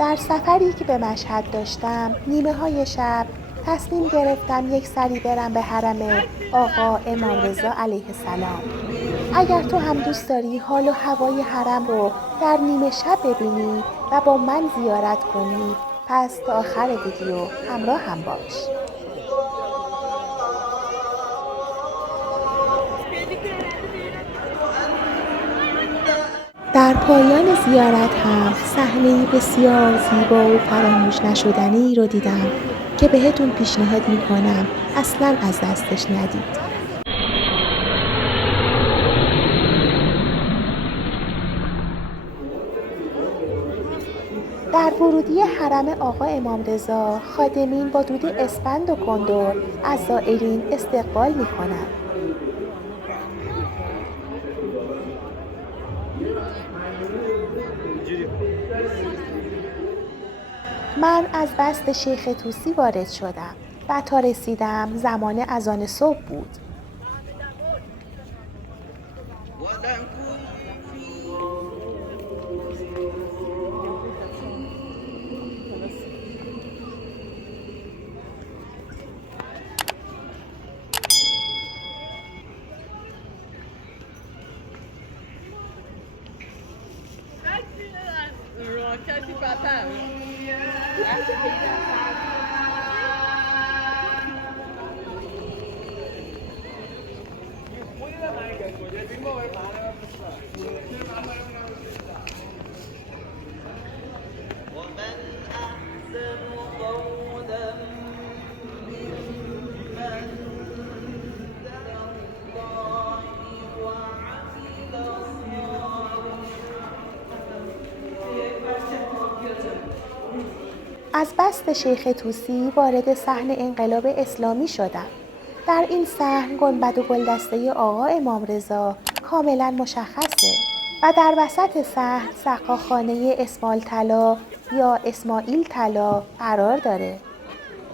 در سفری که به مشهد داشتم نیمه های شب تصمیم گرفتم یک سری برم به حرم آقا امام رضا علیه السلام. اگر تو هم دوست داری حال و هوای حرم رو در نیمه شب ببینی و با من زیارت کنی، پس تا آخر ویدیو همراه هم باش. در پایان زیارت هم صحنه‌ای بسیار زیبا و فراموش نشدنی رو دیدم که بهتون پیشنهاد میکنم اصلاً از دستش ندید. در ورودی حرم آقا امام رضا خادمین با دود اسفند و کندر از زائرین استقبال میکنند. من از بست شیخ طوسی وارد شدم و تا رسیدم زمان اذان صبح بود. از بست شیخ طوسی وارد صحن انقلاب اسلامی شدم. در این صحن گنبد و گلدسته آقا امام رضا کاملا مشخصه و در وسط صحن سقاخانه اسماعیل طلا یا اسماعیل طلا قرار داره.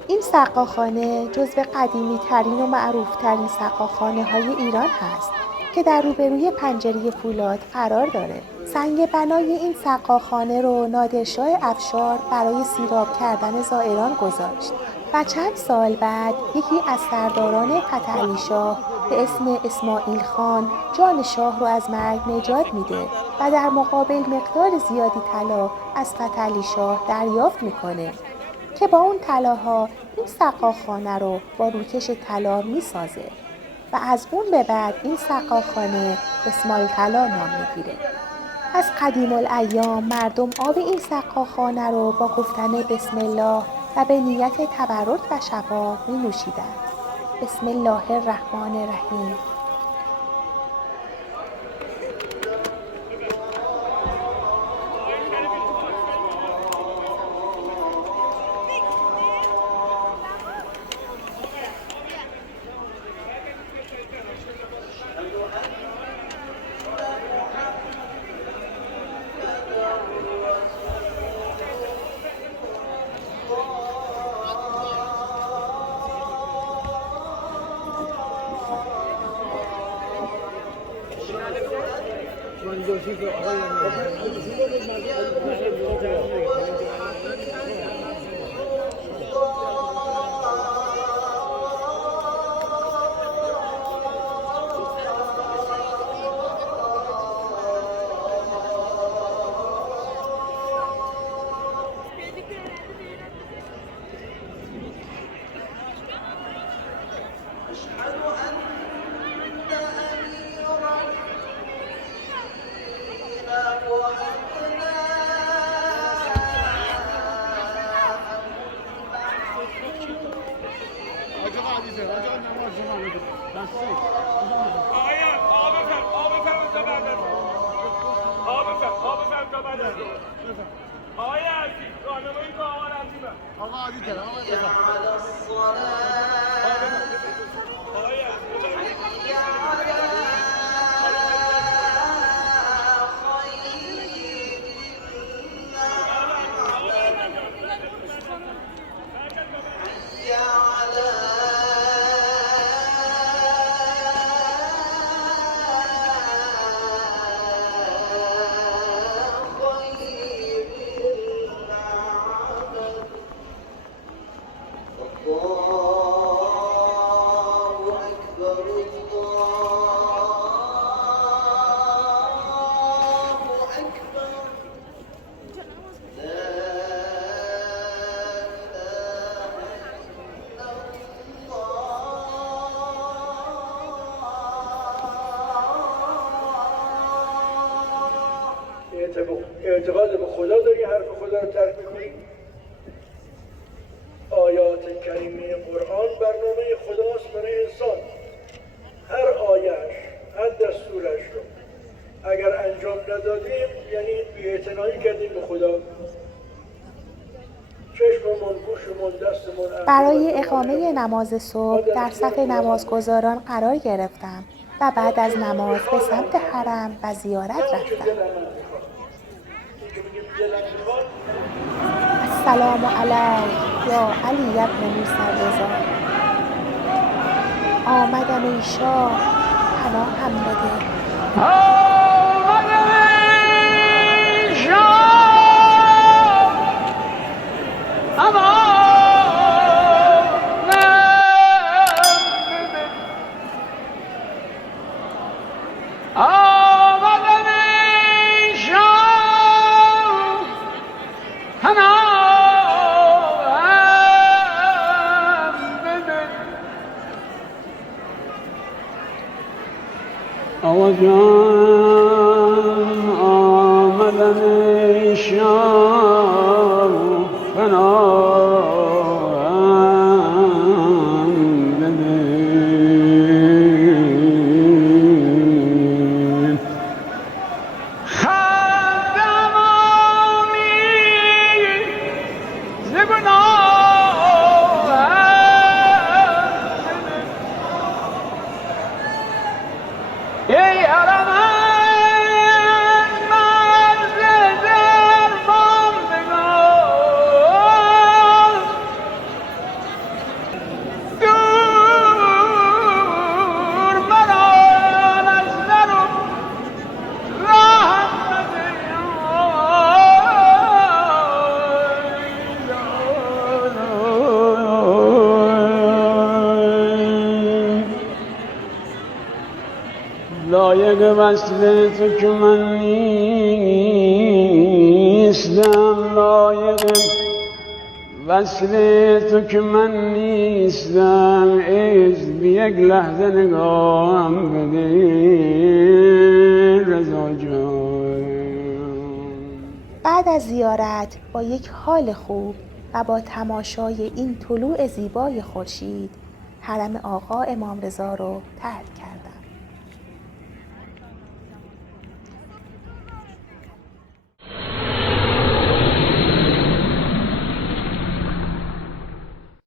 این سقاخانه جزو قدیمی ترین و معروف ترین سقاخانه های ایران هست که در روبروی پنجره فولاد قرار داره. سنگ بنای این سقاخانه رو نادرشاه افشار برای سیراب کردن زائران گذاشت و چند سال بعد یکی از سرداران فتحعلی شاه به اسم اسماعیل خان جان شاه رو از مرگ نجات میده و در مقابل مقدار زیادی طلا از فتحعلی شاه دریافت میکنه که با اون طلاها این سقاخانه رو با روکش طلا میسازه و از اون به بعد این سقاخانه اسماعیل طلا نام میگیره. از قدیم الایام مردم آب این سقاخانه رو با گفتن بسم الله و به نیت تبرک و شفا می نوشیدند. بسم الله الرحمن الرحیم. اعتقاد به خدا داری حرف خدا رو ترک میکنی. آیات کریمه قرآن برنامه خداست برای انسان. هر آیهش، هر دستورش رو اگر انجام ندادیم یعنی بی‌اعتنایی کردیم به خدا. چشممون، گوشمون، دستمون. برای اقامه نماز صبح در صف نمازگزاران قرار گرفتم و بعد از نماز به سمت حرم و زیارت رفتم. السلام علیک یا علی ابن موسی رضا. آمدم ای شاه، پناهم بده. آمدم ای شاه پناهم بده. خدمانی ز گناهم بده. ای حرم لایق وصل تو که من نیستم، لایق وصل تو که من نیستم، از بی یک لحظه نگاهم بده رضا جان. بعد از زیارت با یک حال خوب و با تماشای این طلوع زیبای خورشید حرم آقا امام رضا رو ترک کردم.